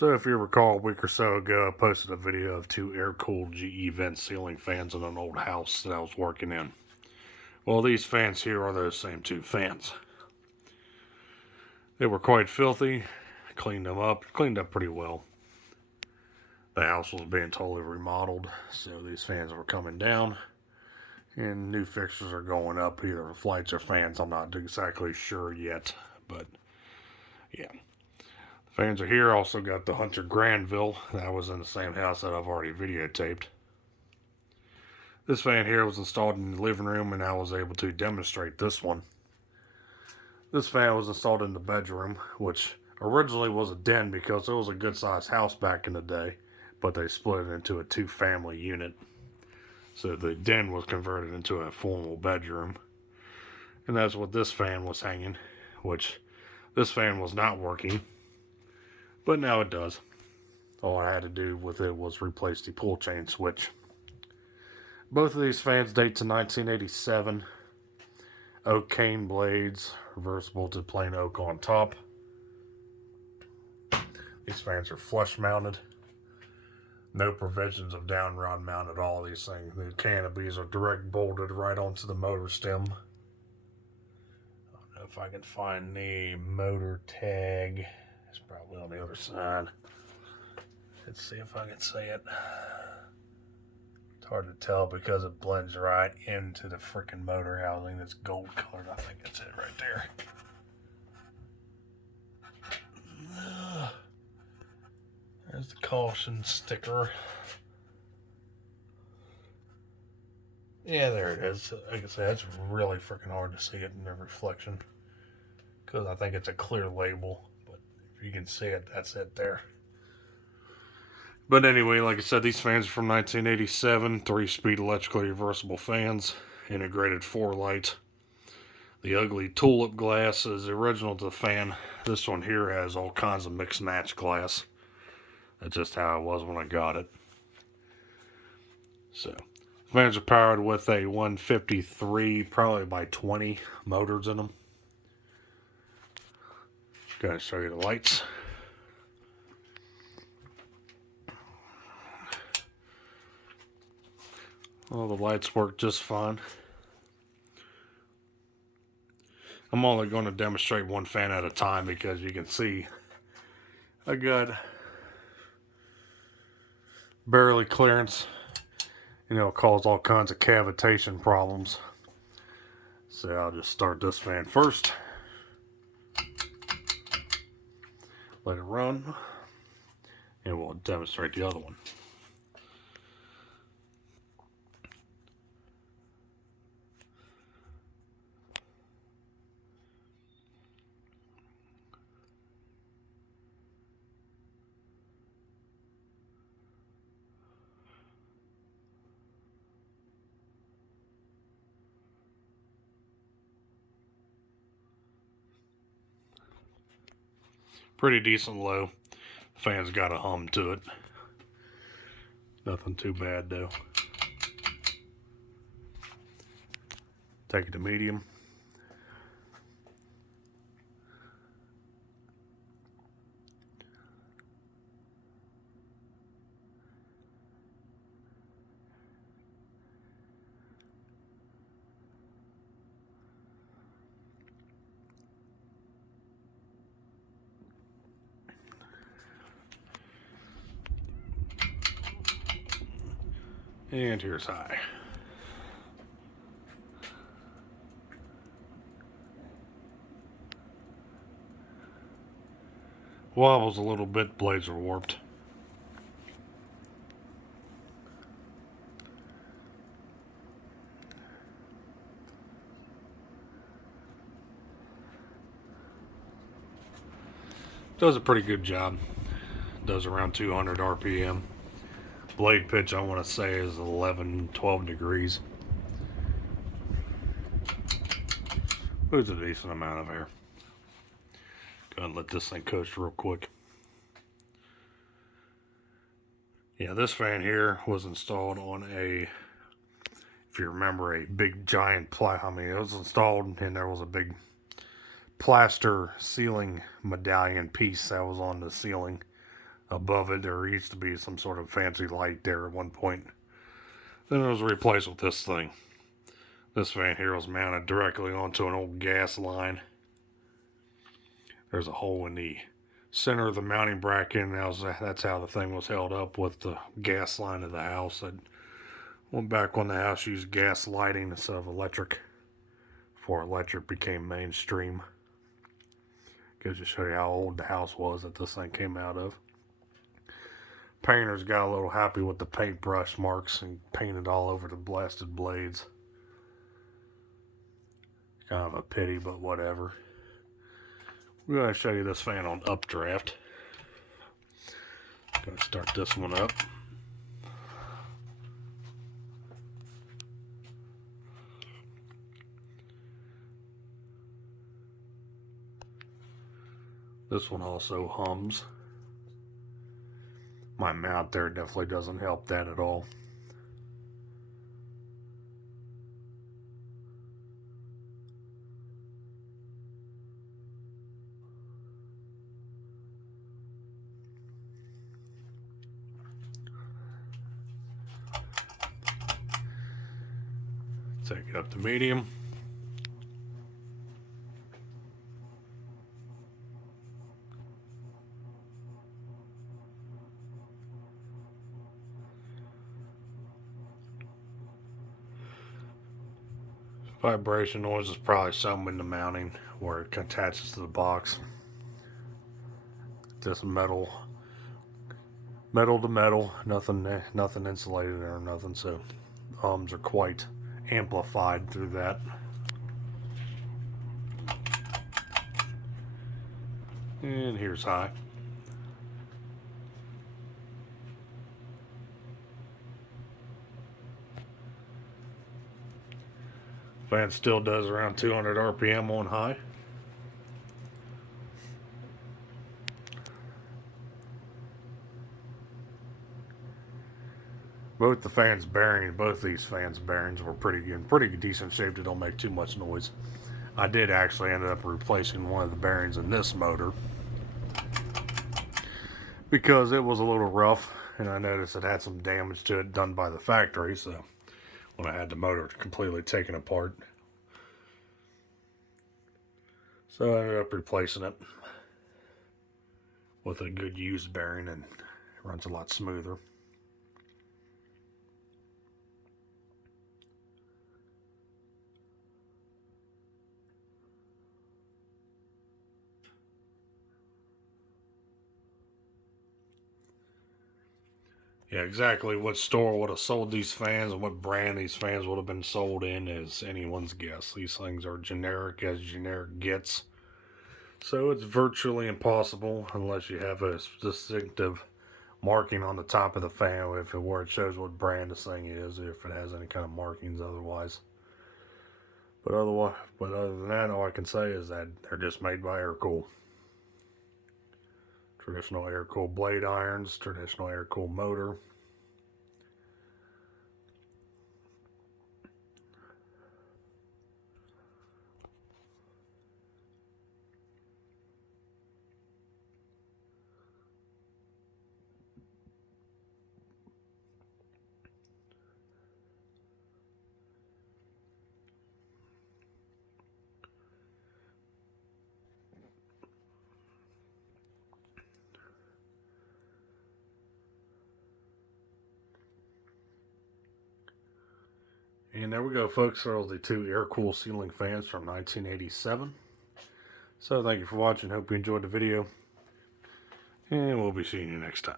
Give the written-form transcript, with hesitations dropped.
So if you recall, a week or so ago, I posted a video of two air-cooled GE vent ceiling fans in an old house that I was working in. Well, these fans here are those same two fans. They were quite filthy. Cleaned up pretty well. The house was being totally remodeled, so these fans were coming down, and new fixtures are going up, either lights or fans. I'm not exactly sure yet, but yeah. Fans are here. Also got the Hunter Granville. That was in the same house that I've already videotaped. This fan here was installed in the living room, and I was able to demonstrate this one. This fan was installed in the bedroom, which originally was a den because it was a good sized house back in the day, but they split it into a two-family unit. So the den was converted into a formal bedroom. And that's what this fan was hanging, which this fan was not working. But now it does. All I had to do with it was replace the pull chain switch. Both of these fans date to 1987. Oak cane blades, reversible to plain oak on top. These fans are flush mounted. No provisions of down rod mount at all. These things, the canopies are direct bolted right onto the motor stem. I don't know if I can find the motor tag. It's probably on the other side. Let's see if I can see it. It's hard to tell because it blends right into the freaking motor housing that's gold colored. I think that's it right there. There's the caution sticker. Yeah, there it is. Like I said, it's really freaking hard to see it in the reflection because I think it's a clear label. But if you can see it, that's it there. But anyway, like I said, these fans are from 1987. 3-speed electrically reversible fans. Integrated 4-light. The ugly tulip glass is original to the fan. This one here has all kinds of mixed match glass. That's just how it was when I got it. So, fans are powered with a 153 probably by 20 motors in them. Going to show you the lights. Well, the lights work just fine. I'm only going to demonstrate one fan at a time because you can see I got barely clearance. It'll cause all kinds of cavitation problems. So I'll just start this fan first. Let it run. And we'll demonstrate the other one. Pretty decent low. The fan's got a hum to it. Nothing too bad though. Take it to medium. And here's high. Wobbles a little bit, blades are warped. Does a pretty good job. Does around 200 RPM. Blade pitch, I want to say, is 11-12 degrees. Moves a decent amount of air. Go ahead and let this thing coast real quick. Yeah, this fan here was installed on a, if you remember, a big giant it was installed and there was a big plaster ceiling medallion piece that was on the ceiling above it. There used to be some sort of fancy light there at one point. Then it was replaced with this thing. This fan here was mounted directly onto an old gas line. There's a hole in the center of the mounting bracket, and that's how the thing was held up with the gas line of the house. That went back when the house used gas lighting instead of electric, before electric became mainstream. Goes to show you how old the house was that this thing came out of. Painters got a little happy with the paintbrush marks and painted all over the blasted blades. Kind of a pity, but whatever. We're going to show you this fan on updraft. Going to start this one up. This one also hums. My mount there definitely doesn't help that at all. Take it up to medium. Vibration noise is probably something in the mounting where it attaches to the box. Just metal to metal, nothing insulated or nothing, so hums are quite amplified through that. And here's high. Fan still does around 200 RPM on high. Both these fans' bearings were in pretty decent shape. They don't make too much noise. I did actually end up replacing one of the bearings in this motor because it was a little rough, and I noticed it had some damage to it done by the factory, so when I had the motor completely taken apart. So I ended up replacing it with a good used bearing, and it runs a lot smoother. Yeah, exactly what store would have sold these fans and what brand these fans would have been sold in is anyone's guess. These things are generic as generic gets. So it's virtually impossible unless you have a distinctive marking on the top of the fan where it shows what brand this thing is, if it has any kind of markings otherwise. But other than that, all I can say is that they're just made by Air-Cool. Traditional Air-Cool blade irons, traditional Air-Cool motor. And there we go, folks. There are the two Air-Cool ceiling fans from 1987. So thank you for watching. Hope you enjoyed the video. And we'll be seeing you next time.